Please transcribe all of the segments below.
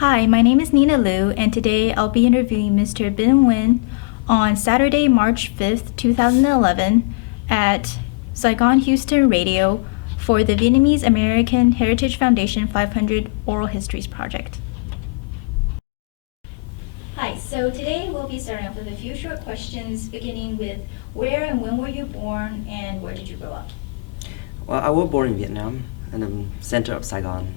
Hi, my name is Nina Liu, and today I'll be interviewing Mr. Binh Nguyen on Saturday, March 5th, 2011 at Saigon Houston Radio for the Vietnamese American Heritage Foundation 500 Oral Histories Project. Hi, so today we'll be starting off with a few short questions beginning with where and when were you born and where did you grow up? Well, I was born in Vietnam, in the center of Saigon,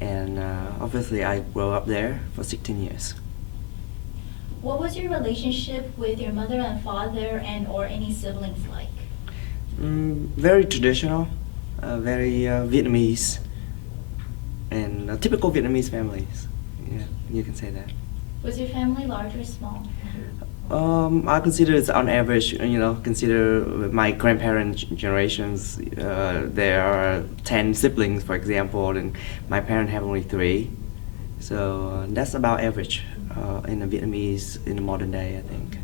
and obviously I grew up there for 16 years. What was your relationship with your mother and father and or any siblings like? Very traditional, very Vietnamese, and typical Vietnamese families. Yeah, you can say that. Was your family large or small? I consider it's on average, consider my grandparents' generations, there are 10 siblings, for example, and my parents have only 3. So that's about average in the Vietnamese in the modern day, I think.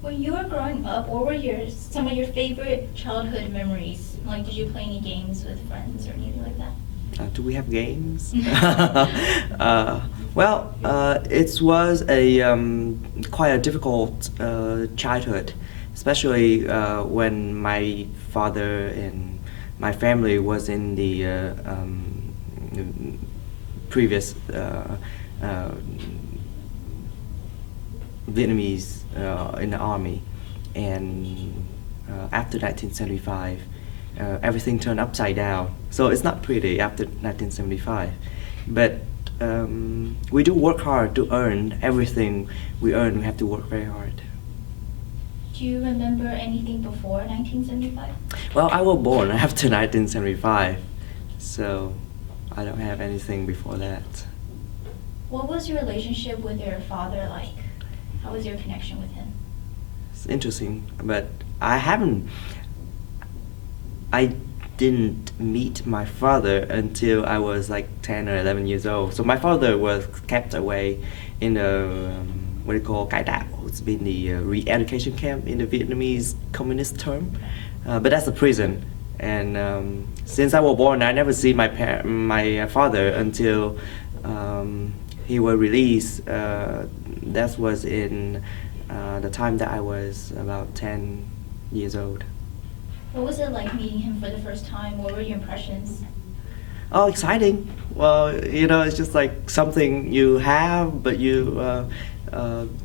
When you were growing up, what were some of your favorite childhood memories? Like, did you play any games with friends or anything like that? Do we have games? Well, it was quite a difficult childhood, especially when my father and my family was in the previous Vietnamese in the army, and after 1975. Everything turned upside down. So it's not pretty after 1975. But we do work hard to earn everything we earn. We have to work very hard. Do you remember anything before 1975? Well, I was born after 1975, so I don't have anything before that. What was your relationship with your father like? How was your connection with him? It's interesting, but I didn't meet my father until I was like 10 or 11 years old. So my father was kept away in a what do you call cải tạo. It's been the Reeducation camp in the Vietnamese communist term, but that's a prison. And since I was born, I never see my father until he was released. That was in the time that I was about 10 years old. What was it like meeting him for the first time? What were your impressions? Oh, exciting. Well, it's just like something you have, but you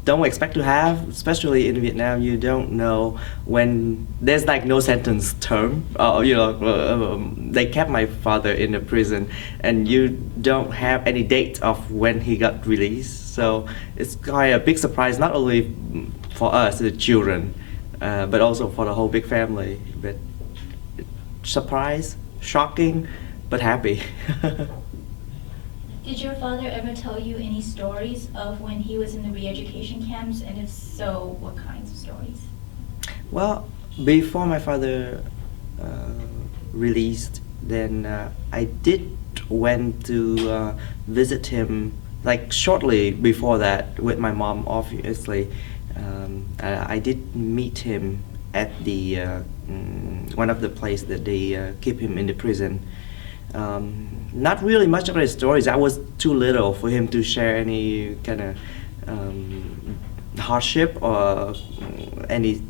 don't expect to have, especially in Vietnam. You don't know when, there's like no sentence term. They kept my father in the prison, and you don't have any date of when he got released. So it's quite a big surprise, not only for us, the children, but also for the whole big family. But surprise, shocking, but happy. Did your father ever tell you any stories of when he was in the re-education camps, and if so, what kinds of stories? Well, before my father released, then I did went to visit him, like shortly before that with my mom, obviously. I did meet him at the one of the places that they keep him in the prison. Not really much of his stories. I was too little for him to share any kind of hardship or any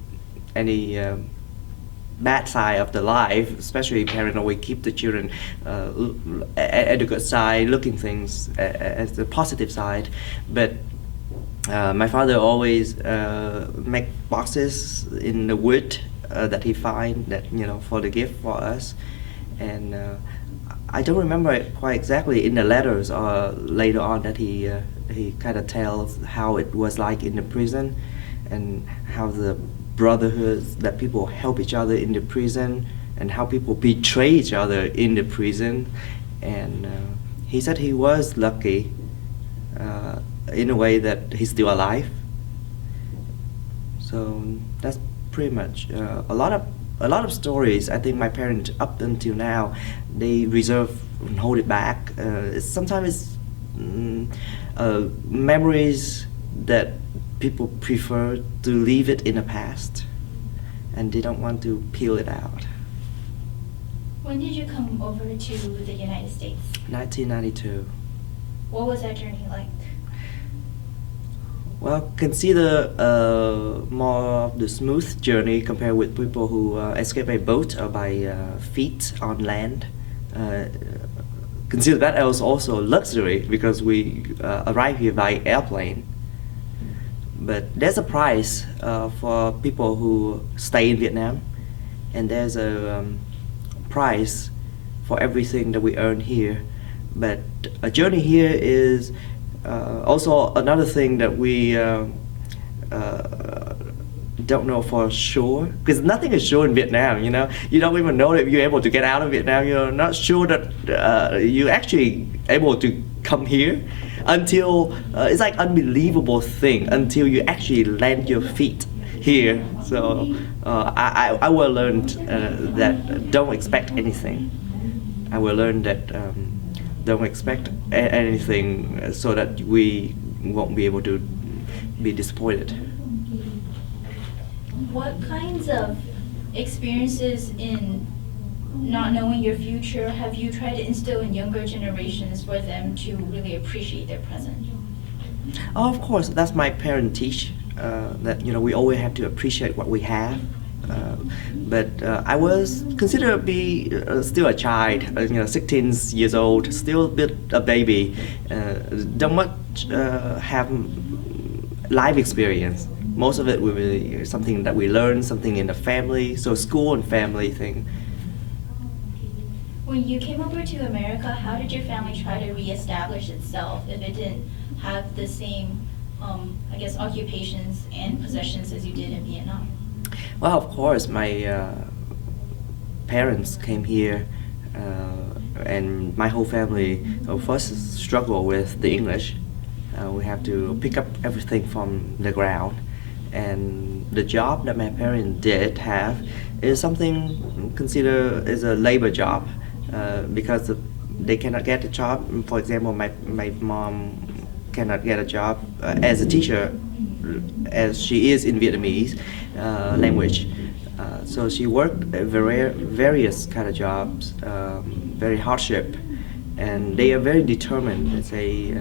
bad side of the life. Especially parents always keep the children at the good side, looking things as the positive side. But my father always make boxes in the wood that he find that for the gift for us, and I don't remember it quite exactly in the letters or later on that he kind of tells how it was like in the prison and how the brotherhood that people help each other in the prison and how people betray each other in the prison, and he said he was lucky in a way that he's still alive. So that's pretty much a lot of stories. I think my parents up until now they reserve and hold it back. Sometimes it's memories that people prefer to leave it in the past, and they don't want to peel it out. When did you come over to the United States? 1992. What was that journey like? Well, consider more of the smooth journey compared with people who escape by boat or by feet on land. Consider that as also luxury because we arrive here by airplane. But there's a price for people who stay in Vietnam, and there's a price for everything that we earn here. But a journey here is also another thing that we don't know for sure, because nothing is sure in Vietnam. You don't even know if you're able to get out of Vietnam. You're not sure that you're actually able to come here until it's like unbelievable thing until you actually land your feet here. So I will learn that don't expect anything. I will learn that don't expect anything so that we won't be able to be disappointed. What kinds of experiences in not knowing your future have you tried to instill in younger generations for them to really appreciate their present? Oh, of course, that's my parent teach that we always have to appreciate what we have. But I was considered to be still a child, 16 years old, still a bit a baby, don't much have life experience. Most of it will be something that we learn, something in the family, so school and family thing. When you came over to America, how did your family try to reestablish itself if it didn't have the same, occupations and possessions as you did in Vietnam? Well, of course, my parents came here, and my whole family first struggle with the English. We have to pick up everything from the ground, and the job that my parents did have is something considered as a labor job, because they cannot get a job. For example, my mom cannot get a job as a teacher, as she is in Vietnamese language. So she worked at various kind of jobs, very hardship, and they are very determined. They say,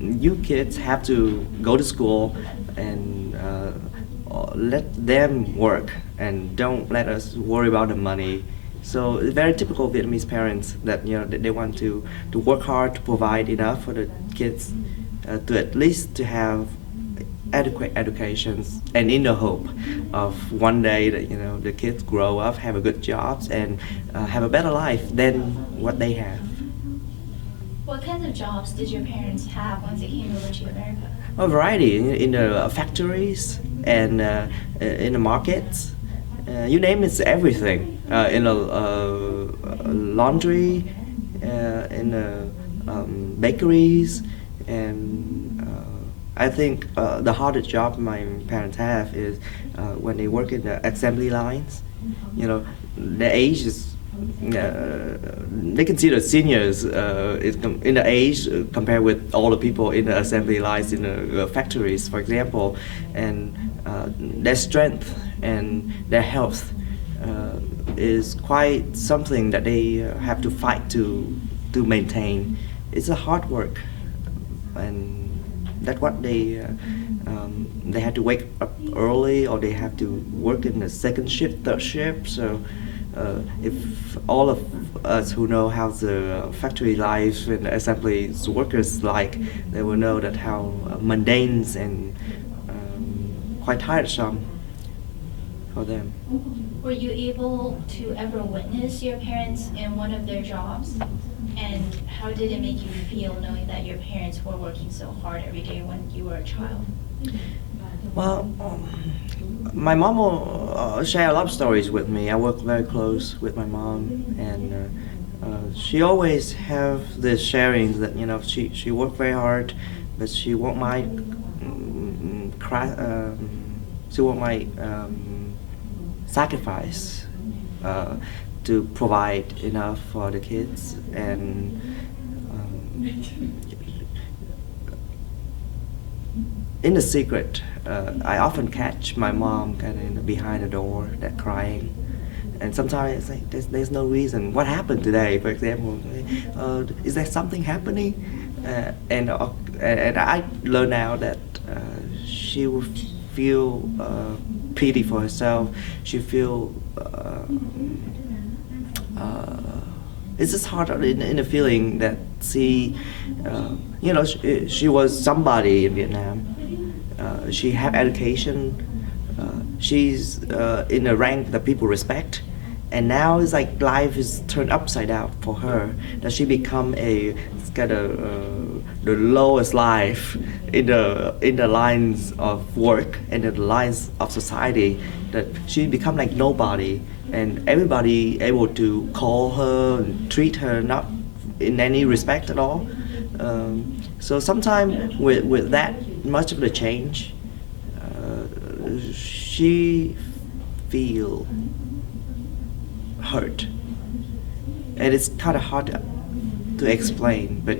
you kids have to go to school and let them work, and don't let us worry about the money. So it's very typical Vietnamese parents that they want to work hard to provide enough for the kids to at least to have adequate educations, and in the hope of one day that the kids grow up, have a good jobs, and have a better life than what they have. What kinds of jobs did your parents have once they came over to America? A variety in the factories and in the markets. You name it, everything. In the laundry, in the bakeries, and I think the hardest job my parents have is when they work in the assembly lines. The age is they consider seniors in the age compared with all the people in the assembly lines in the factories, for example, and their strength and their health is quite something that they have to fight to maintain. It's a hard work, and that's what they have to wake up early, or they have to work in the second shift, third shift. So if all of us who know how the factory life and assembly workers like, they will know that how mundane and quite tiresome for them. Were you able to ever witness your parents in one of their jobs? And how did it make you feel knowing that your parents were working so hard every day when you were a child? Well, my mom will share a lot of stories with me. I work very close with my mom, and she always have this sharing that she worked very hard, but she won't mind sacrifice to provide enough for the kids, and in the secret, I often catch my mom kind of behind the door, that crying, and sometimes it's like there's no reason. What happened today, for example? Is there something happening? and I learn now that she will feel pity for herself. She feel it's just hard in a feeling that she was somebody in Vietnam. She have education. She's in a rank that people respect. And now it's like life is turned upside down for her. That she become a kind of the lowest life in the lines of work and in the lines of society. That she become like nobody, and everybody able to call her and treat her not in any respect at all. So sometimes with that much of the change, she feel hurt, and it's kind of hard to explain, but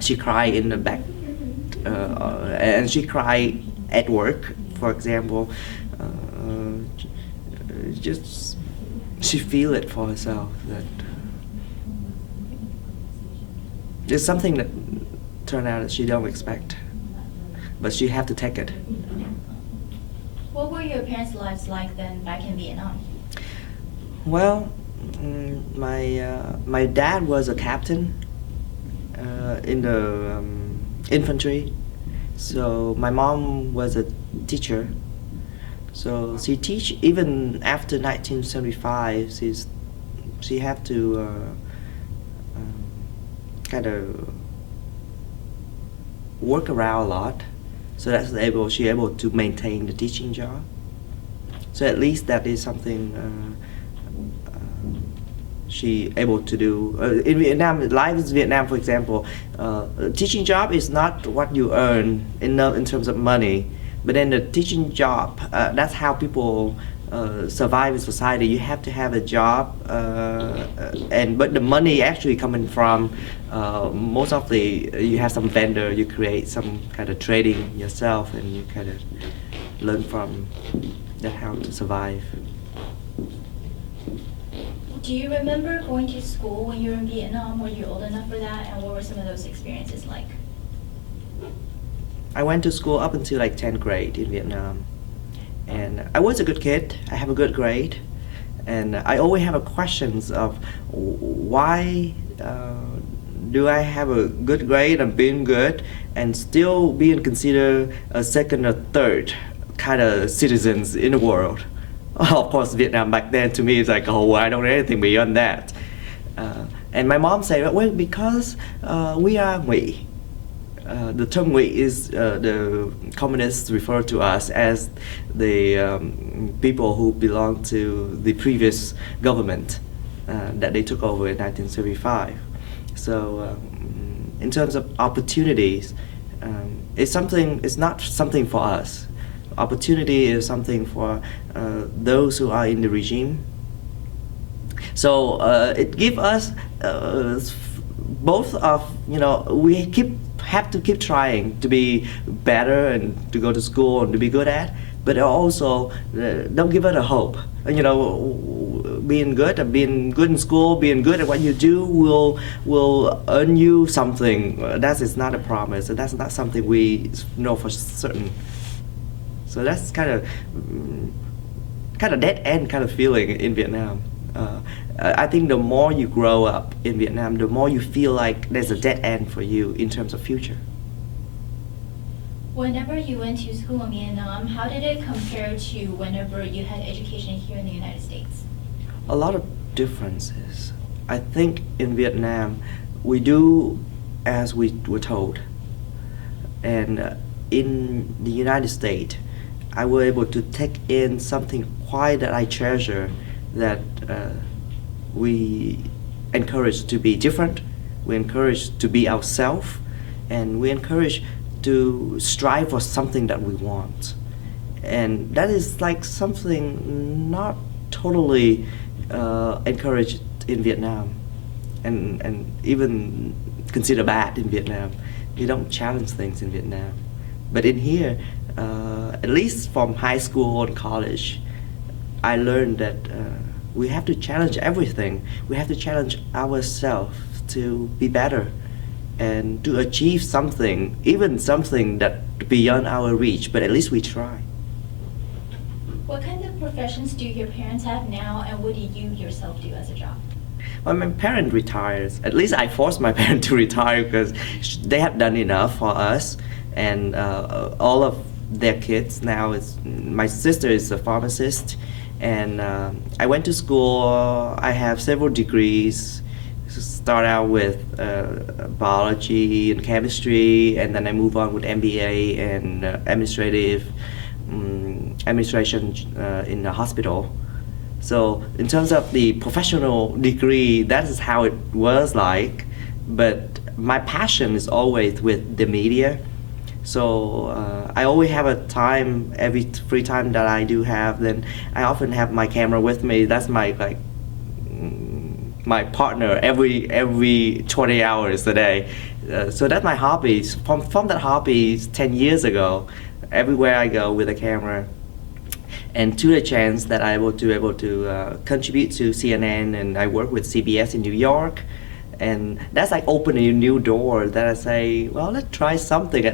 she cry in the back, and she cry at work, for example. Just she feel it for herself that it's something that turned out that she don't expect, but she have to take it. What were your parents' lives like then back in Vietnam? Well, my dad was a captain in the infantry, so my mom was a teacher. So she teach even after 1975. She had to kind of work around a lot, so that's she able to maintain the teaching job. So at least that is something she able to do. In Vietnam, life in Vietnam, for example, teaching job is not what you earn in terms of money, but then the teaching job, that's how people survive in society. You have to have a job, but the money actually coming from most of you have some vendor, you create some kind of trading yourself, and you kind of learn from that how to survive. Do you remember going to school when you were in Vietnam? Were you old enough for that? And what were some of those experiences like? I went to school up until like 10th grade in Vietnam. And I was a good kid. I have a good grade. And I always have a questions of why do I have a good grade and being good and still being considered a second or third kind of citizens in the world. Of course, Vietnam back then to me is like, oh, I don't know anything beyond that. And my mom said, well, because we are Nguyễn. The term Nguyễn is the communists refer to us as the people who belong to the previous government that they took over in 1975. So in terms of opportunities, it's not something for us. Opportunity is something for those who are in the regime. So it gives us both of, we have to keep trying to be better and to go to school and to be good at, but also don't give it a hope. Being good in school, being good at what you do will earn you something. That is not a promise, and that's not something we know for certain. So that's kind of dead end kind of feeling in Vietnam. I think the more you grow up in Vietnam, the more you feel like there's a dead end for you in terms of future. Whenever you went to school in Vietnam, how did it compare to whenever you had education here in the United States? A lot of differences. I think in Vietnam, we do as we were told. And in the United States, I was able to take in something quite that I treasure, that we encourage to be different, we encourage to be ourselves, and we encourage to strive for something that we want. And that is like something not totally encouraged in Vietnam, and even considered bad in Vietnam. You don't challenge things in Vietnam. But in here, at least from high school and college, I learned that we have to challenge everything. We have to challenge ourselves to be better. and to achieve something, even something that beyond our reach, but at least we try. What kind of professions do your parents have now, and what do you yourself do as a job? Well, my parent retires. At least I forced my parents to retire because they have done enough for us, and all of their kids now is. My sister is a pharmacist, and I went to school. I have several degrees. Start out with biology and chemistry, and then I move on with MBA and administration in the hospital. So in terms of the professional degree, that is how it was like. But my passion is always with the media. So I always have a time, every free time that I do have, then I often have my camera with me. That's my my partner every 20 hours a day. So that's my hobby. From that hobby 10 years ago, everywhere I go with a camera. And to the chance that I will be able to contribute to CNN, and I work with CBS in New York, and that's like opening a new door that I say, well, let's try something.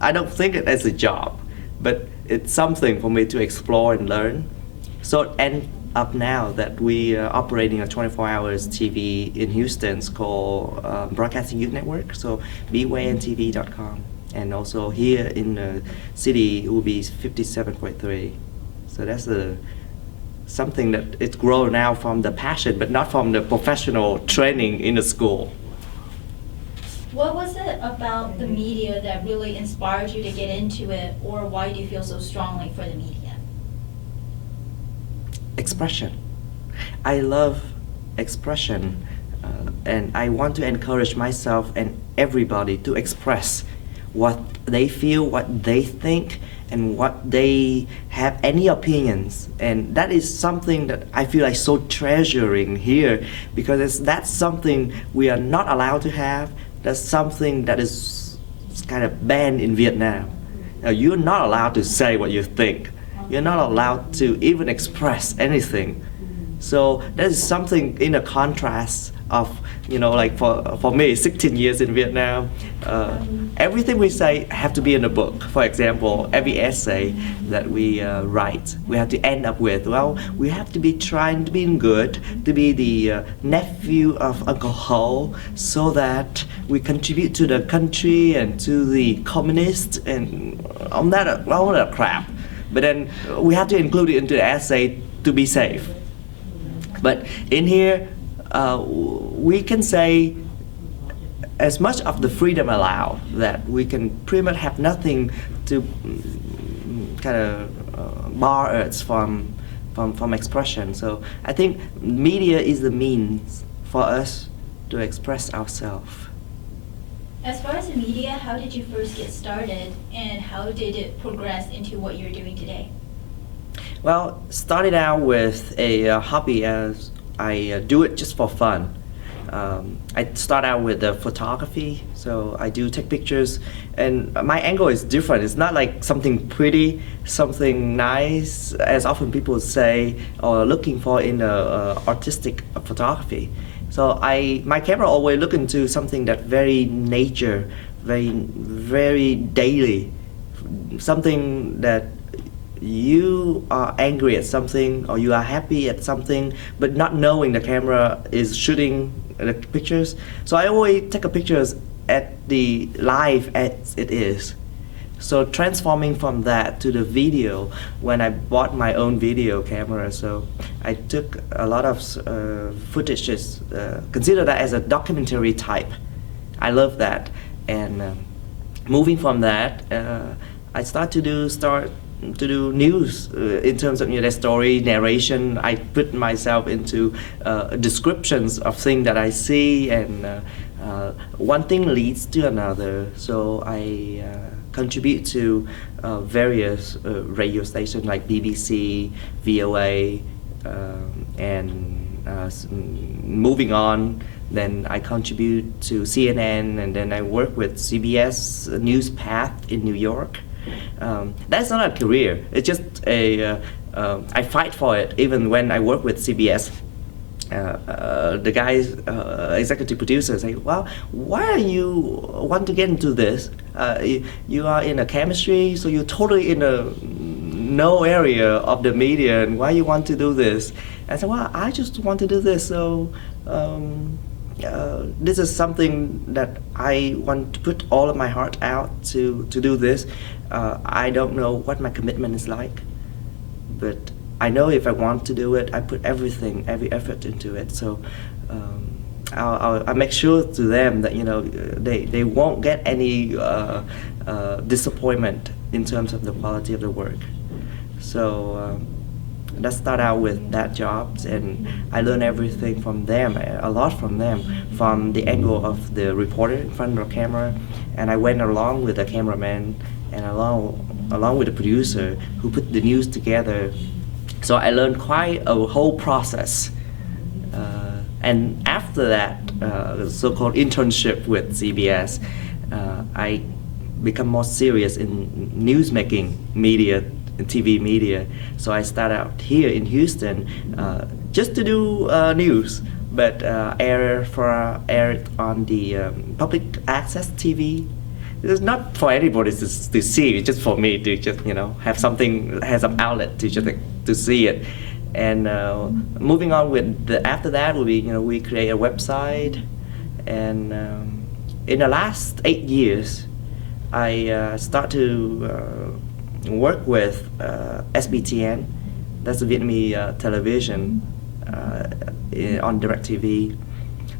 I don't think it as a job, but it's something for me to explore and learn. So it end up now that we are operating a 24 hours TV in Houston. It's called Broadcasting Youth Network, so bwantv.com. And also here in the city it will be 57.3. So that's something that it's grown now from the passion, but not from the professional training in the school. What was it about the media that really inspired you to get into it, or why do you feel so strongly for the media? Expression. I love expression, and I want to encourage myself and everybody to express what they feel, what they think, and what they have any opinions. And that is something that I feel like so treasuring here, because that's something we are not allowed to have. That's something that is kind of banned in Vietnam. Now, you're not allowed to say what you think. You're not allowed to even express anything. So that is something in a contrast of, like for me, 16 years in Vietnam, everything we say have to be in a book. For example, every essay that we write, we have to end up with, well, we have to be trying to be good, to be the nephew of Uncle Ho, so that we contribute to the country and to the communists and all that crap. But then we have to include it into the essay to be safe. But in here, we can say as much of the freedom allowed that we can pretty much have nothing to kind of bar us from expression. So I think media is the means for us to express ourselves. As far as the media, how did you first get started, and how did it progress into what you're doing today? Well, started out with a hobby, as I do it just for fun. I start out with photography, so I do take pictures, and my angle is different. It's not like something pretty, something nice, as often people say or looking for in artistic photography. So my camera always look into something that very nature, very daily, something that you are angry at something or you are happy at something, but not knowing the camera is shooting the pictures. So I always take a pictures at the live as it is. So transforming from that to the video, when I bought my own video camera, so I took a lot of footages, consider that as a documentary type. I love that. And moving from that, I start to do news in terms of the story, narration. I put myself into descriptions of things that I see, and one thing leads to another. So I contribute to various radio stations like BBC, VOA, and moving on, then I contribute to CNN, and then I work with CBS News Path in New York. That's not a career. It's just I fight for it even when I work with CBS. the guys, executive producer, say, well, why are you want to get into this? You are in a chemistry, so you're totally in a no area of the media, and why you want to do this? I said, well, I just want to do this, so this is something that I want to put all of my heart out to do this. I don't know what my commitment is like, but I know if I want to do it, I put everything, every effort into it. So I make sure to them that, you know, they won't get any disappointment in terms of the quality of the work. So let's start out with that job, and I learned everything from them, a lot from them, from the angle of the reporter in front of the camera, and I went along with the cameraman and along with the producer who put the news together. So I learned quite a whole process. And after that so-called internship with CBS, I become more serious in news-making media, in TV media. So I started out here in Houston just to do news, but aired on the public access TV. It's not for anybody to see. It's just for me to just, you know, have something, have some outlet to just to see it. And moving on with after that will be, you know, we create a website, and in the last 8 years, I start to work with SBTN, that's the Vietnamese television on DirecTV.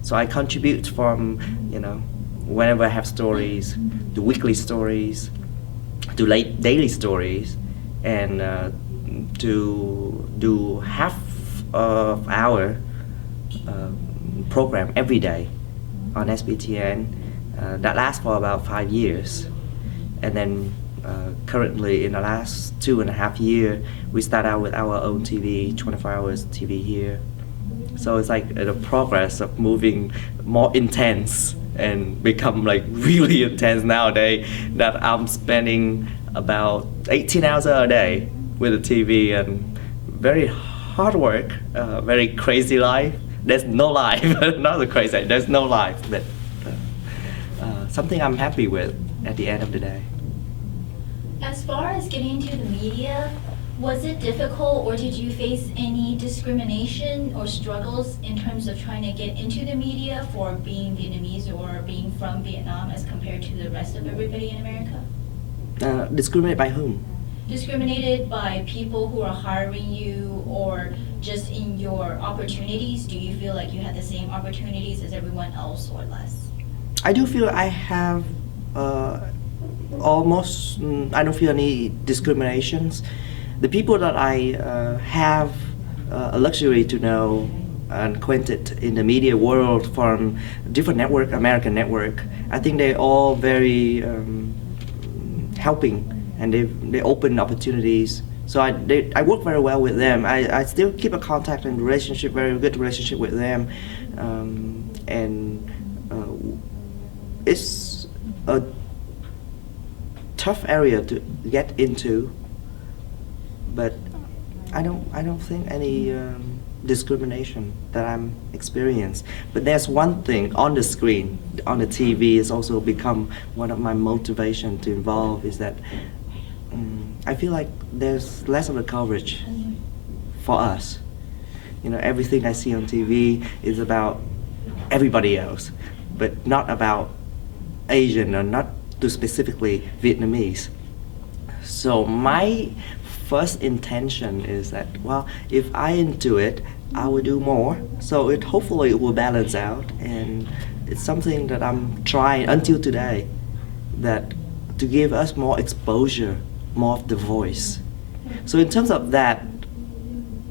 So I contribute from, you know, whenever I have stories, to weekly stories, to daily stories, and to do half of hour program every day on SBTN. That lasts for about 5 years, and then currently in the last 2.5 years, we start out with our own TV, 24 hours TV here. So it's like the progress of moving more intense and become like really intense nowadays, that I'm spending about 18 hours a day with the TV, and very hard work, very crazy life. There's no life, not the crazy, there's no life, but something I'm happy with at the end of the day. As far as getting into the media, was it difficult, or did you face any discrimination or struggles in terms of trying to get into the media for being Vietnamese or being from Vietnam as compared to the rest of everybody in America? Discriminated by whom? Discriminated by people who are hiring you, or just in your opportunities? Do you feel like you had the same opportunities as everyone else or less? I do feel I have almost, I don't feel any discriminations. The people that I have a luxury to know and acquainted in the media world from different network, American network, I think they're all very helping, and they open opportunities. So I work very well with them. I still keep a contact and relationship, very good relationship with them, and it's a tough area to get into, but I don't think any discrimination that I'm experienced. But there's one thing on the screen, on the TV, has also become one of my motivation to involve, is that I feel like there's less of a coverage for us. You know, everything I see on TV is about everybody else, but not about Asian, or not to specifically Vietnamese. So my first intention is that, well, if I into it, I will do more. So hopefully it will balance out, and it's something that I'm trying until today, that to give us more exposure, more of the voice. So in terms of that,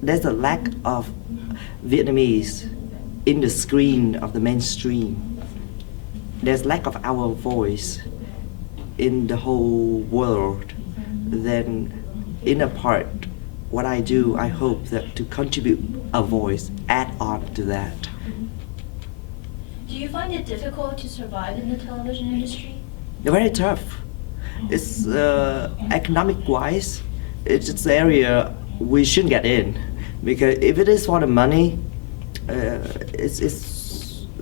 there's a lack of Vietnamese in the screen of the mainstream. There's lack of our voice in the whole world. Then in a part, what I do, I hope that to contribute a voice, add on to that. Do you find it difficult to survive in the television industry? They're very tough. It's economic-wise, it's an area we shouldn't get in, because if it is for the money, if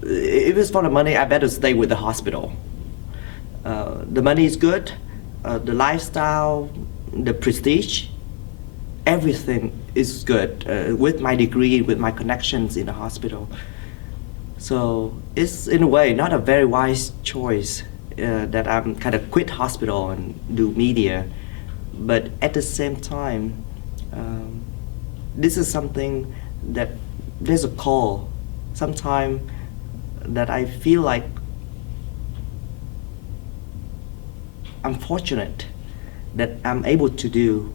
it's for the money, I better stay with the hospital. The money is good, the lifestyle, the prestige, everything is good with my degree, with my connections in the hospital. So it's in a way not a very wise choice that I'm kind of quit hospital and do media. But at the same time, this is something that there's a call. Sometimes that I feel like I'm fortunate that I'm able to do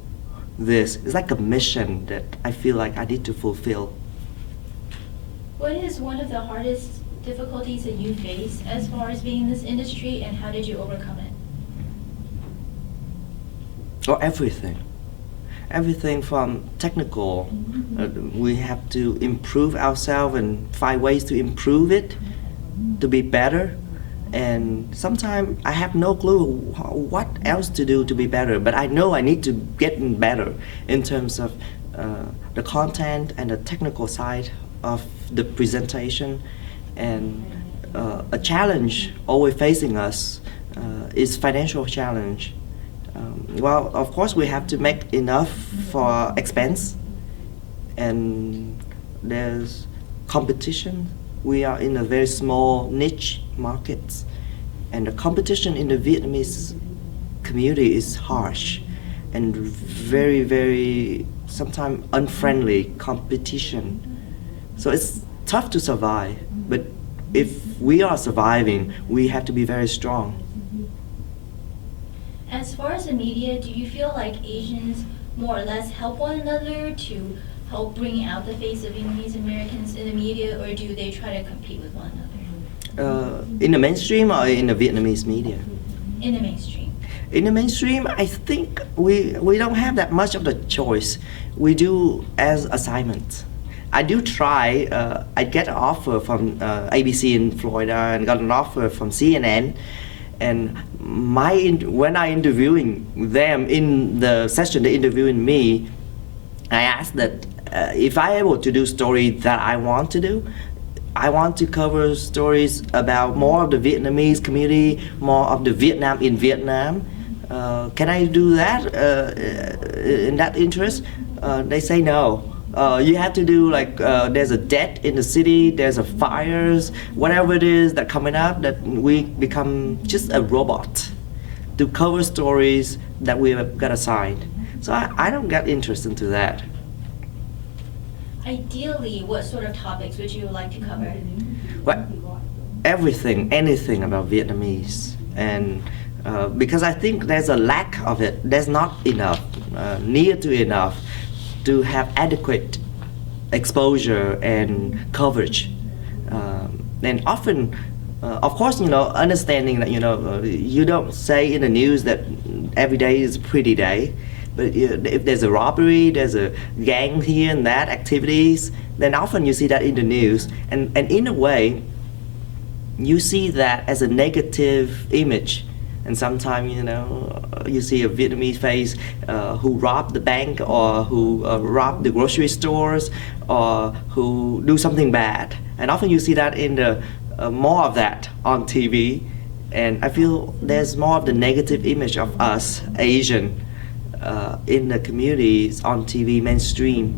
this. It's like a mission that I feel like I need to fulfill. What is one of the hardest difficulties that you face as far as being in this industry, and how did you overcome it? Or everything. Everything from technical. We have to improve ourselves and find ways to improve it, to be better. And sometimes I have no clue what else to do to be better, but I know I need to get better in terms of the content and the technical side of the presentation. And a challenge always facing us is financial challenge. Well, of course we have to make enough for expense, and there's competition. We are in a very small niche market, and the competition in the Vietnamese community is harsh and very, very sometimes unfriendly competition. So it's tough to survive, but if we are surviving, we have to be very strong. As far as the media, do you feel like Asians more or less help one another to help bring out the face of Vietnamese Americans in the media, or do they try to compete with one another? In the mainstream or in the Vietnamese media? In the mainstream. In the mainstream, I think we don't have that much of the choice. We do as assignments. I do try. I get an offer from ABC in Florida and got an offer from CNN. And when I interviewing them in the session, they interviewing me, I asked that if I able to do story that I want to do, I want to cover stories about more of the Vietnamese community, more of the Vietnam in Vietnam. Can I do that in that interest? They say no. You have to do like there's a death in the city, there's a fires, whatever it is that coming up, that we become just a robot to cover stories that we have got assigned. So I don't get interested into that. Ideally, what sort of topics would you like to cover? Well, everything, anything about Vietnamese, and because I think there's a lack of it. There's not enough, near to enough, to have adequate exposure and coverage. And often, of course, understanding that, you don't say in the news that every day is a pretty day, but if there's a robbery, there's a gang here and that, activities, then often you see that in the news. And in a way, you see that as a negative image. And sometimes, you see a Vietnamese face who robbed the bank, or who robbed the grocery stores, or who do something bad. And often you see that in the more of that on TV. And I feel there's more of the negative image of us, Asian, in the communities on TV mainstream.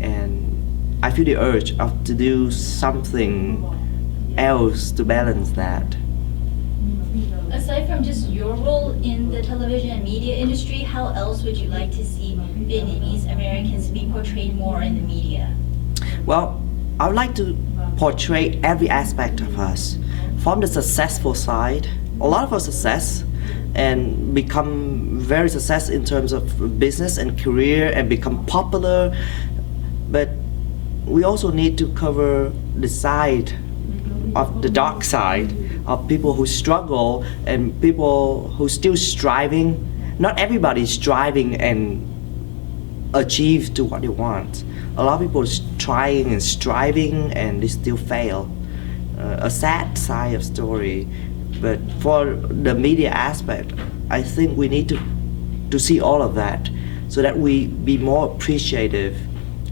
And I feel the urge to do something else to balance that. Aside from just your role in the television and media industry, how else would you like to see Vietnamese Americans be portrayed more in the media? Well, I would like to portray every aspect of us. From the successful side, a lot of our success, and become very successful in terms of business and career, and become popular. But we also need to cover the side of the dark side, of people who struggle and people who still striving. Not everybody is striving and achieve to what they want. A lot of people is trying and striving and they still fail. A sad side of story. But for the media aspect, I think we need to see all of that, so that we be more appreciative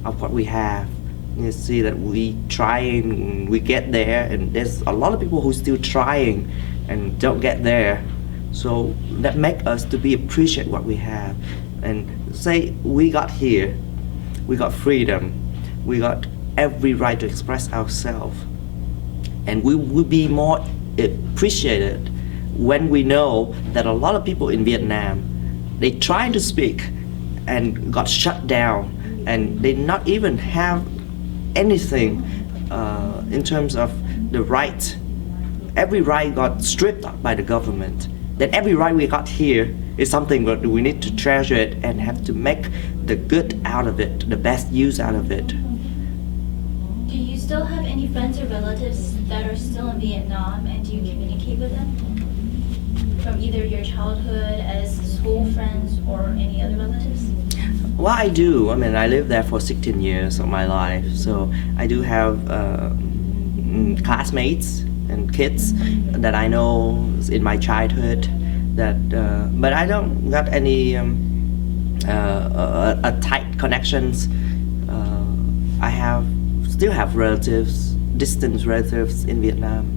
of what we have, You see that we trying, we get there, and there's a lot of people who still trying and don't get there. So that make us to be appreciate what we have, and say we got here, we got freedom, we got every right to express ourselves, and we will be more appreciated when we know that a lot of people in Vietnam, they trying to speak and got shut down, and they not even have anything in terms of the right. Every right got stripped up by the government. Then every right we got here is something that we need to treasure it and have to make the good out of it, the best use out of it. Do you still have any friends or relatives that are still in Vietnam, and do you communicate with them? From either your childhood as school friends or any other relatives? Well, I do. I mean, I lived there for 16 years of my life, so I do have classmates and kids that I know in my childhood. That, but I don't got any a tight connections. I still have relatives, distant relatives in Vietnam.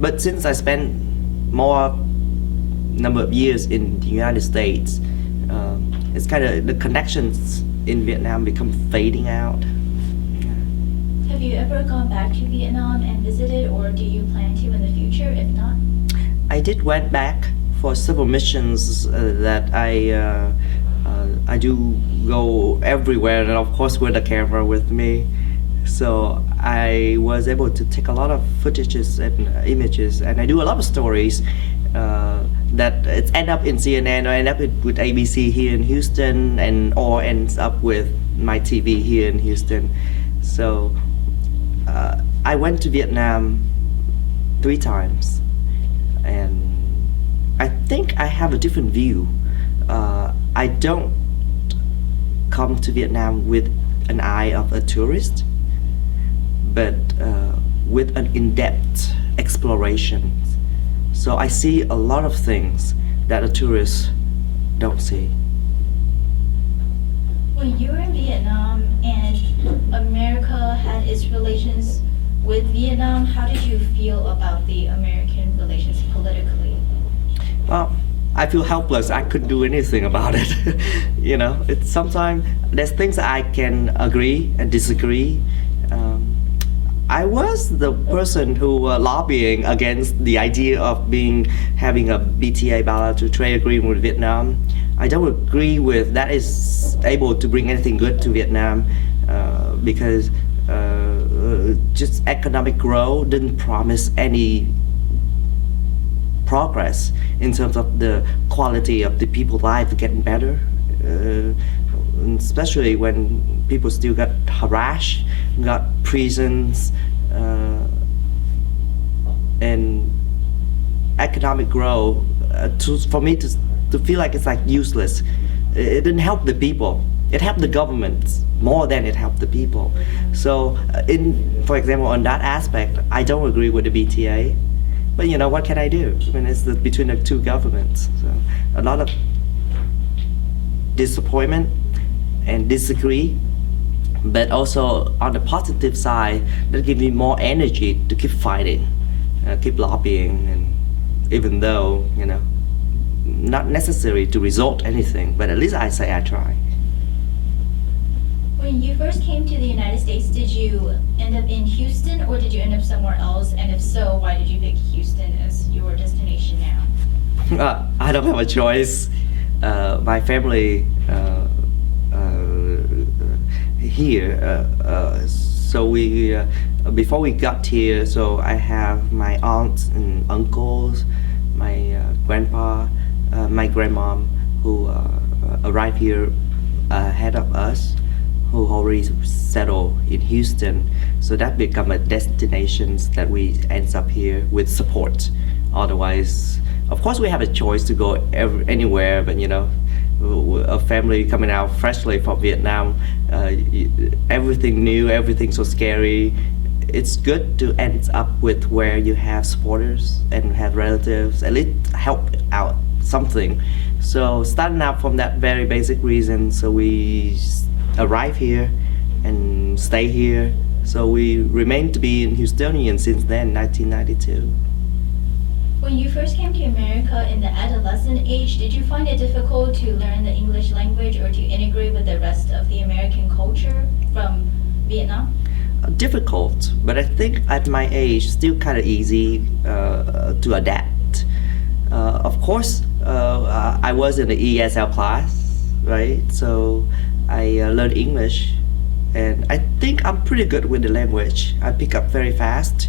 But since I spent more number of years in the United States, it's kind of the connections in Vietnam become fading out. Have you ever gone back to Vietnam and visited, or do you plan to in the future? If not, I did went back for several missions that I do go everywhere, and of course with a camera with me. So I was able to take a lot of footages and images, and I do a lot of stories that it's end up in CNN or end up with ABC here in Houston, and or ends up with my TV here in Houston. So I went to Vietnam 3 times, and I think I have a different view. I don't come to Vietnam with an eye of a tourist, but with an in-depth exploration. So I see a lot of things that a tourist don't see. when you were in Vietnam and America had its relations with Vietnam, how did you feel about the American relations politically? Well, I feel helpless. I couldn't do anything about it. You know, it's sometimes there's things that I can agree and disagree. I was the person who lobbying against the idea of having a BTA bilateral trade agreement with Vietnam. I don't agree with that is able to bring anything good to Vietnam because just economic growth didn't promise any progress in terms of the quality of the people's life getting better, especially when people still got harassed, got prisons, and economic growth. For me to feel like it's like useless. It didn't help the people. It helped the government more than it helped the people. So, for example, on that aspect, I don't agree with the BTA. But you know, what can I do? I mean, it's between the two governments. So a lot of disappointment and disagree, but also on the positive side, that gives me more energy to keep fighting, keep lobbying, and even though, you know, not necessary to result anything, but at least I say I try. When you first came to the United States, did you end up in Houston or did you end up somewhere else? And if so, why did you pick Houston as your destination now? I don't have a choice. My family here, so we before we got here, so I have my aunts and uncles, my grandpa, my grandmom who arrived here ahead of us, who already settled in Houston. So that become a destination that we ends up here with support. Otherwise, of course we have a choice to go anywhere, but you know, a family coming out freshly from Vietnam, everything new, everything so scary. It's good to end up with where you have supporters and have relatives, at least help out something. So starting out from that very basic reason, so we arrive here and stay here. So we remained to be in Houstonian since then, 1992. When you first came to America in the adolescent age, did you find it difficult to learn the English language or to integrate with the rest of the American culture from Vietnam? Difficult, but I think at my age, still kind of easy to adapt. Of course, I was in the ESL class, right? So I learned English, and I think I'm pretty good with the language. I pick up very fast,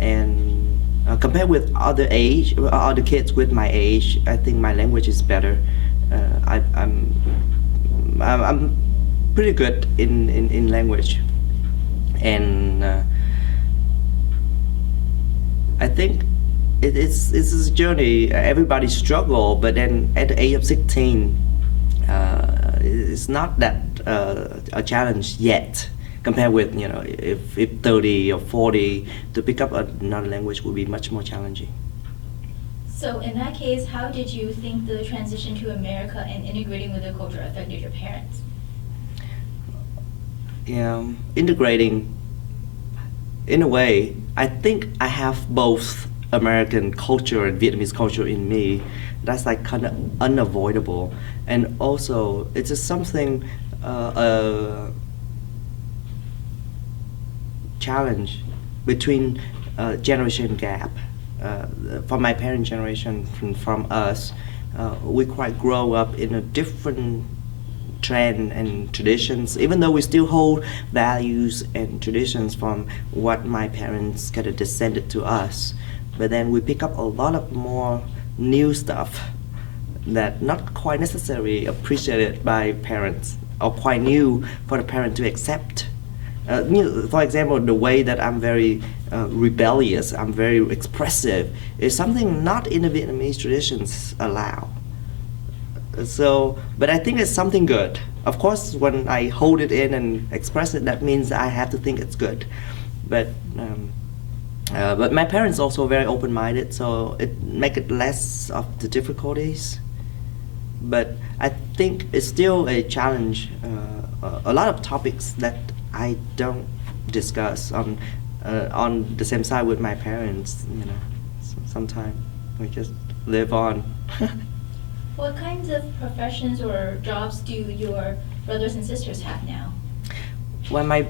and compared with other kids with my age, I think my language is better. I'm pretty good in language, and I think it's a journey. Everybody struggle, but then at the age of 16, it's not that a challenge yet. Compared with, you know, if 30 or 40, to pick up another language would be much more challenging. So in that case, how did you think the transition to America and integrating with the culture affected your parents? Yeah, integrating, in a way, I think I have both American culture and Vietnamese culture in me. That's like kind of unavoidable. And also, it's just something, challenge between generation gap. From my parent generation, from us, we quite grow up in a different trend and traditions, even though we still hold values and traditions from what my parents kind of descended to us. But then we pick up a lot of more new stuff that not quite necessarily appreciated by parents, or quite new for the parent to accept. For example, the way that I'm very rebellious, I'm very expressive, is something not in the Vietnamese traditions allow. So, but I think it's something good. Of course, when I hold it in and express it, that means I have to think it's good. But my parents also very open-minded, so it make it less of the difficulties. But I think it's still a challenge. A lot of topics that I don't discuss on the same side with my parents. You know, sometimes we just live on. What kinds of professions or jobs do your brothers and sisters have now? Well, my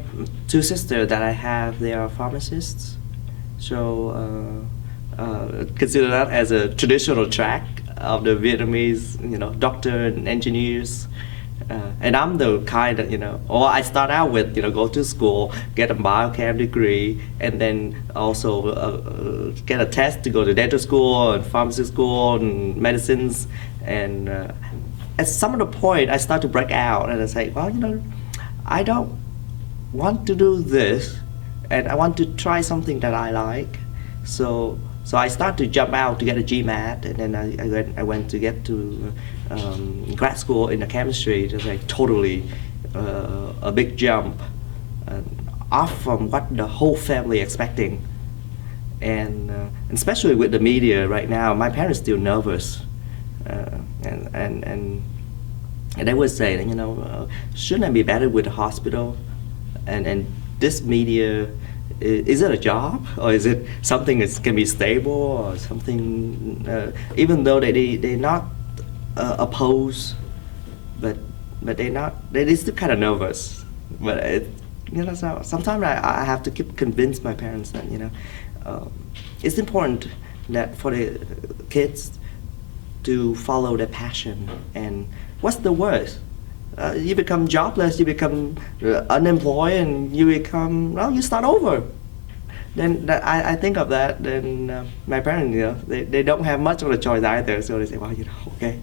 two sisters that I have, they are pharmacists. So consider that as a traditional track of the Vietnamese, you know, doctor and engineers. And I'm the kind that, you know, or I start out with, you know, go to school, get a biochem degree, and then also get a test to go to dental school and pharmacy school and medicines. And at some of the point, I start to break out and I say, well, you know, I don't want to do this, and I want to try something that I like. So I start to jump out to get a GMAT, and then I went to get to grad school in the chemistry. Just like totally a big jump, off from what the whole family expecting. And especially with the media right now, my parents still nervous, and they would say that, you know, shouldn't I be better with the hospital, and this media. Is it a job, or is it something that can be stable, or something? Even though they not oppose, but they still kind of nervous. But you know, so sometimes I have to keep convince my parents that, you know, it's important that for the kids to follow their passion. And what's the worst? You become jobless, you become unemployed, and you start over. Then I think of that, then my parents, you know, they don't have much of a choice either, so they say, well, you know, okay.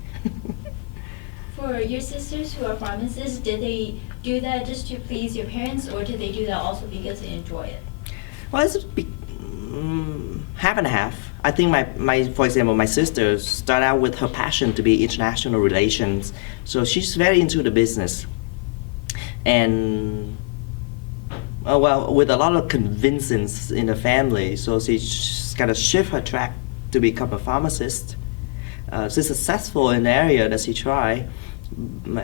For your sisters who are pharmacists, did they do that just to please your parents, or did they do that also because they enjoy it? Well, it's half and half. I think for example, my sister started out with her passion to be international relations, so she's very into the business. And well, with a lot of convincings in the family, so she's kind of shift her track to become a pharmacist. She's successful in the area that she tried,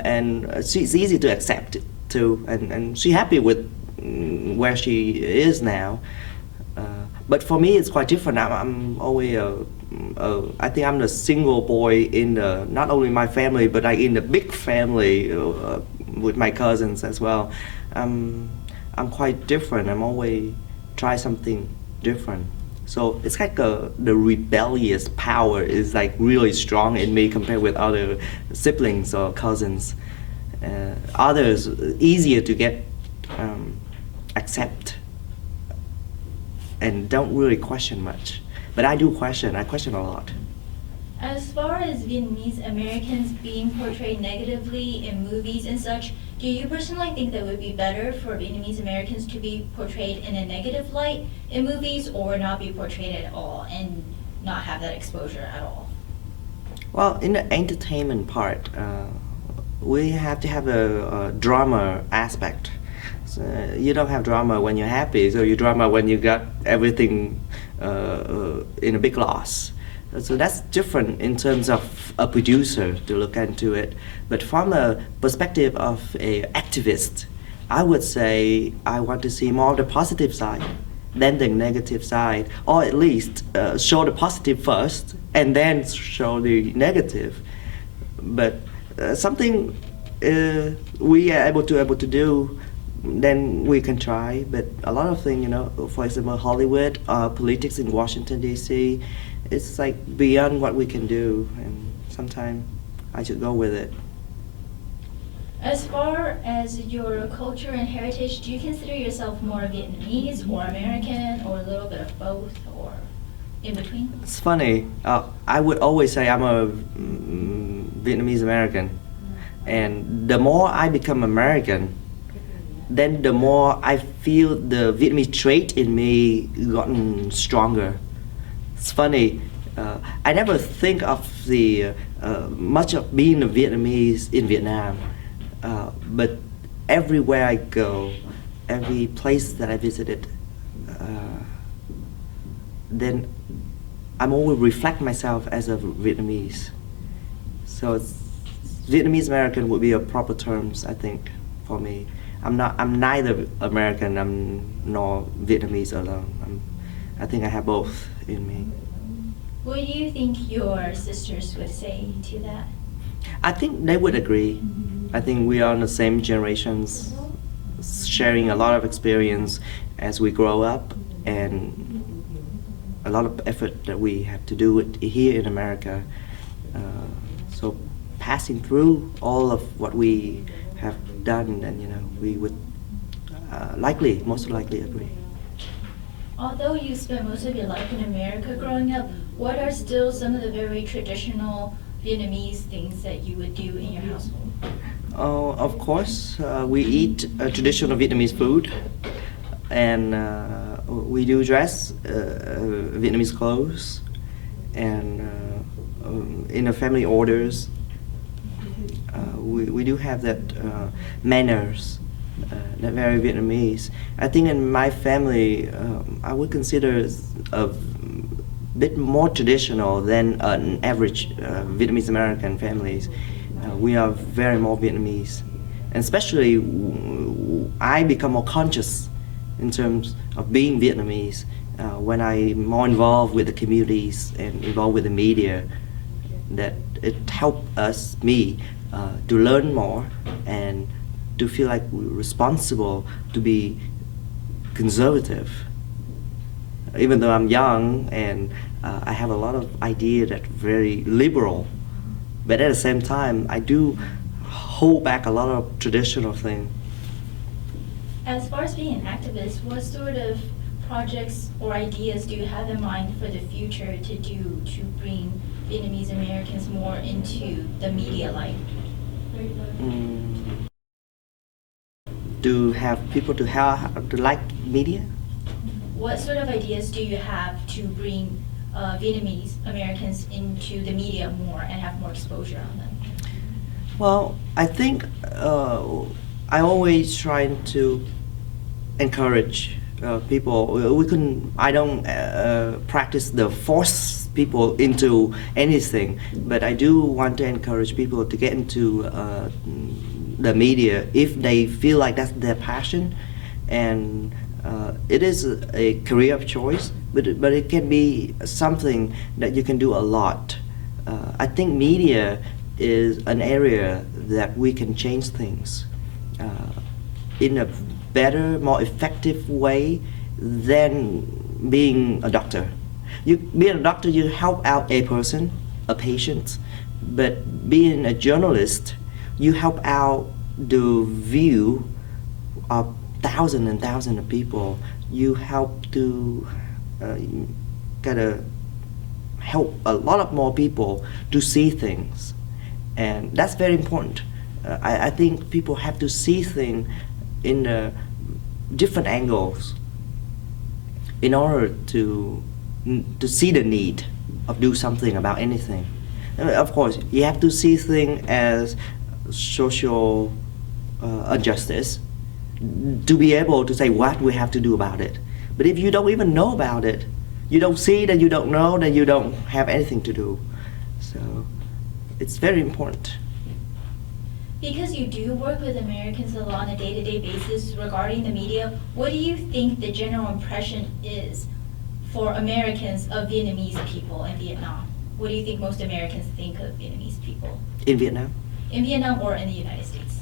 and she's easy to accept too, and she happy with where she is now. But for me, it's quite different. I'm always I think I'm the single boy in not only my family, but in the big family with my cousins as well. I'm quite different. I'm always try something different. So it's like the rebellious power is like really strong in me compared with other siblings or cousins. Others easier to get accept and don't really question much. But I do question. I question a lot. As far as Vietnamese Americans being portrayed negatively in movies and such, do you personally think that it would be better for Vietnamese Americans to be portrayed in a negative light in movies or not be portrayed at all and not have that exposure at all? Well, in the entertainment part, we have to have a drama aspect. So you don't have drama when you're happy, so you drama when you got everything in a big loss. So that's different in terms of a producer to look into it. But from a perspective of an activist, I would say I want to see more the positive side than the negative side, or at least show the positive first and then show the negative. But something we are able to do, then we can try. But a lot of things, for example, Hollywood, politics in Washington D.C., it's like beyond what we can do, and sometimes I should go with it. As far as your culture and heritage, do you consider yourself more Vietnamese or American or a little bit of both or in between? It's funny. I would always say I'm a Vietnamese American, and the more I become American, then the more I feel the Vietnamese trait in me gotten stronger. It's funny. I never think of the much of being a Vietnamese in Vietnam, but everywhere I go, every place that I visited, then I'm always reflect myself as a Vietnamese. So Vietnamese American would be a proper terms, I think, for me. I'm neither American, nor Vietnamese alone. I think I have both in me. What do you think your sisters would say to that? I think they would agree. I think we are in the same generations, sharing a lot of experience as we grow up, and a lot of effort that we have to do it here in America. So passing through all of what we have done, and we would most likely agree. Although you spent most of your life in America growing up, what are still some of the very traditional Vietnamese things that you would do in your household? Of course, we eat traditional Vietnamese food, and we do dress Vietnamese clothes, and in the family orders, we do have that manners. That very Vietnamese. I think in my family, I would consider a bit more traditional than an average Vietnamese American families. We are very more Vietnamese, and especially I become more conscious in terms of being Vietnamese when I'm more involved with the communities and involved with the media. That it helped me to learn more and to feel like we're responsible to be conservative. Even though I'm young and I have a lot of ideas that very liberal, but at the same time I do hold back a lot of traditional things. As far as being an activist, what sort of projects or ideas do you have in mind for the future to do to bring Vietnamese Americans more into the media life? To have people to like media. What sort of ideas do you have to bring Vietnamese Americans into the media more and have more exposure on them? Well, I think I always try to encourage people. I don't practice the force people into anything, but I do want to encourage people to get into the media if they feel like that's their passion, and it is a career of choice, but it can be something that you can do a lot. I think media is an area that we can change things in a better, more effective way than being a doctor. Being a doctor, you help out a person, a patient, but being a journalist, you help out the view of thousands and thousands of people. You help to kind of help a lot of more people to see things, and that's very important. I think people have to see things in different angles in order to see the need of do something about anything. Of course, you have to see things as social injustice to be able to say what we have to do about it. But if you don't even know about it, you don't see, then you don't know, then you don't have anything to do. So it's very important. Because you do work with Americans a lot on a day-to-day basis regarding the media, what do you think the general impression is for Americans of Vietnamese people in Vietnam? What do you think most Americans think of Vietnamese people? In Vietnam? In Vietnam or in the United States?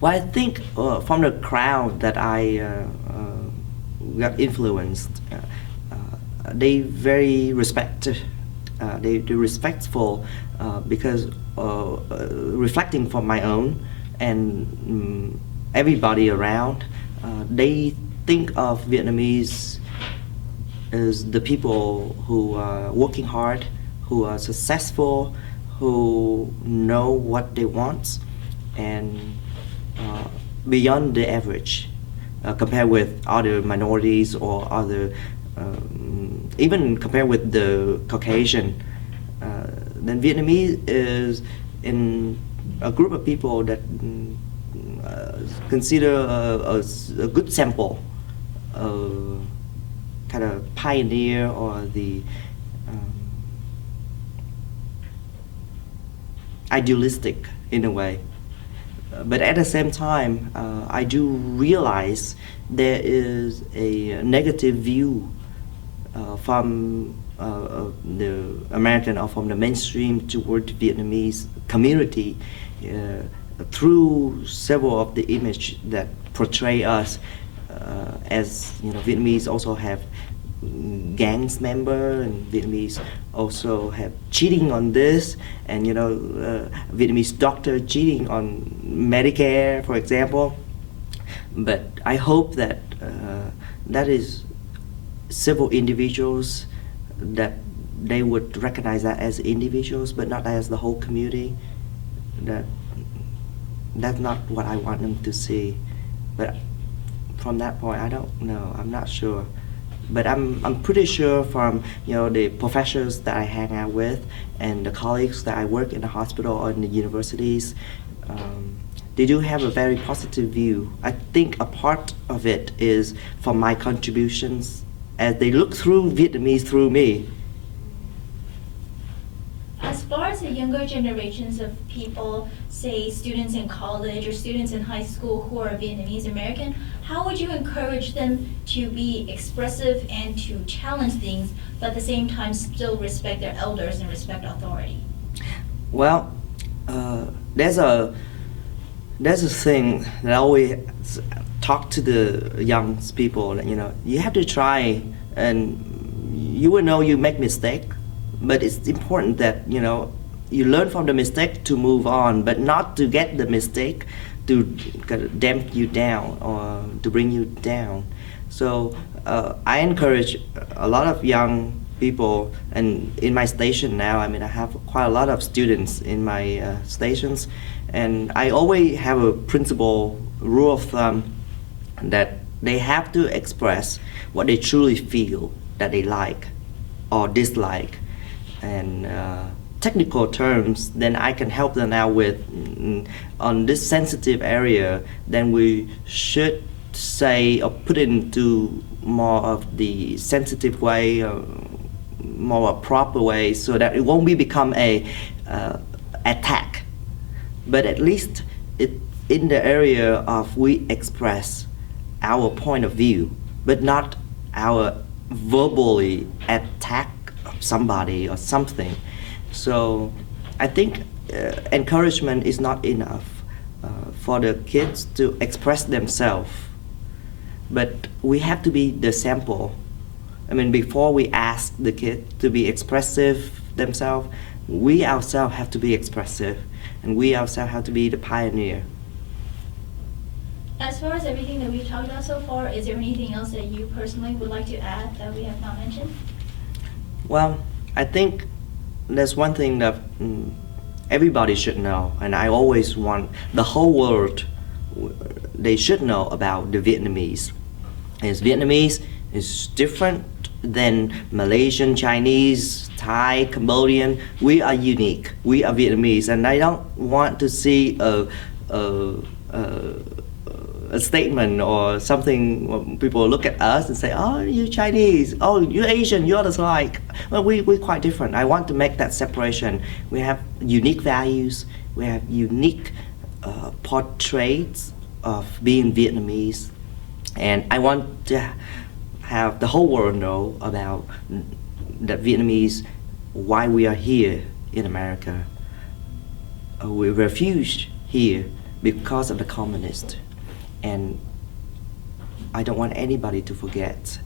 Well, I think from the crowd that I got influenced, they very respected. They're respectful because reflecting from my own and everybody around, they think of Vietnamese as the people who are working hard, who are successful, who know what they want, and beyond the average compared with other minorities or other even compared with the Caucasian. Then Vietnamese is in a group of people that consider a good sample, kind of pioneer or the idealistic in a way. But at the same time, I do realize there is a negative view from the American or from the mainstream toward the Vietnamese community through several of the images that portray us as, you know, Vietnamese also have gangs member, and Vietnamese also have cheating on this, and you know, Vietnamese doctor cheating on Medicare, for example. But I hope that that is several individuals, that they would recognize that as individuals, but not as the whole community. That's not what I want them to see. But from that point, I don't know. I'm not sure. But I'm pretty sure from, you know, the professors that I hang out with and the colleagues that I work in the hospital or in the universities, they do have a very positive view. I think a part of it is from my contributions as they look through Vietnamese through me. As far as the younger generations of people, say students in college or students in high school who are Vietnamese American, how would you encourage them to be expressive and to challenge things, but at the same time still respect their elders and respect authority? Well, there's a thing that I always talk to the young people, that, you know, you have to try, and you will know you make mistake, but it's important that, you know, you learn from the mistake to move on, but not to get the mistake to kind of damp you down or to bring you down. So I encourage a lot of young people, and in my station now, I mean, I have quite a lot of students in my stations, and I always have a principle, rule of thumb, that they have to express what they truly feel that they like or dislike. And technical terms, then I can help them out with, on this sensitive area, then we should say or put it into more of the sensitive way, more a proper way, so that it won't become a attack. But at least in the area of we express our point of view, but not our verbally attack somebody or something. So I think encouragement is not enough for the kids to express themselves, but we have to be the sample. I mean, before we ask the kid to be expressive themselves, we ourselves have to be expressive, and we ourselves have to be the pioneer. As far as everything that we've talked about so far, is there anything else that you personally would like to add that we have not mentioned? Well, I think there's one thing that everybody should know, and I always want the whole world, they should know about the Vietnamese. Vietnamese is different than Malaysian, Chinese, Thai, Cambodian. We are unique. We are Vietnamese, and I don't want to see a statement or something when people look at us and say, oh, you're Chinese, oh, you're Asian, you're just like, well, we're quite different. I want to make that separation. We have unique values, we have unique portraits of being Vietnamese, and I want to have the whole world know about that Vietnamese, why we are here in America. We refuged here because of the communists. And I don't want anybody to forget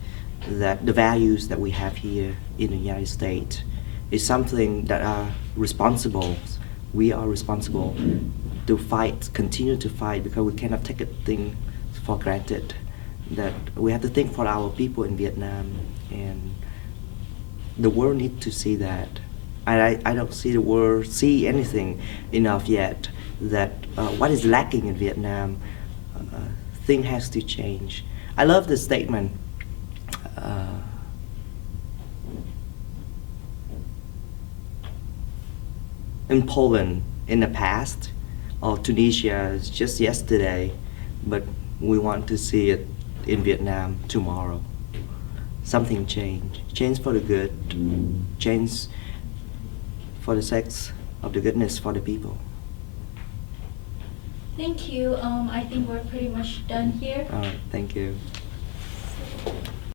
that the values that we have here in the United States is something that are responsible. We are responsible to fight, continue to fight, because we cannot take a thing for granted. That we have to think for our people in Vietnam, and the world needs to see that. I don't see the world see anything enough yet that what is lacking in Vietnam. Thing has to change. I love the statement. In Poland, in the past, or Tunisia, just yesterday, but we want to see it in Vietnam tomorrow. Something change for the good, change for the sake of the goodness for the people. Thank you. I think we're pretty much done here. All right, thank you.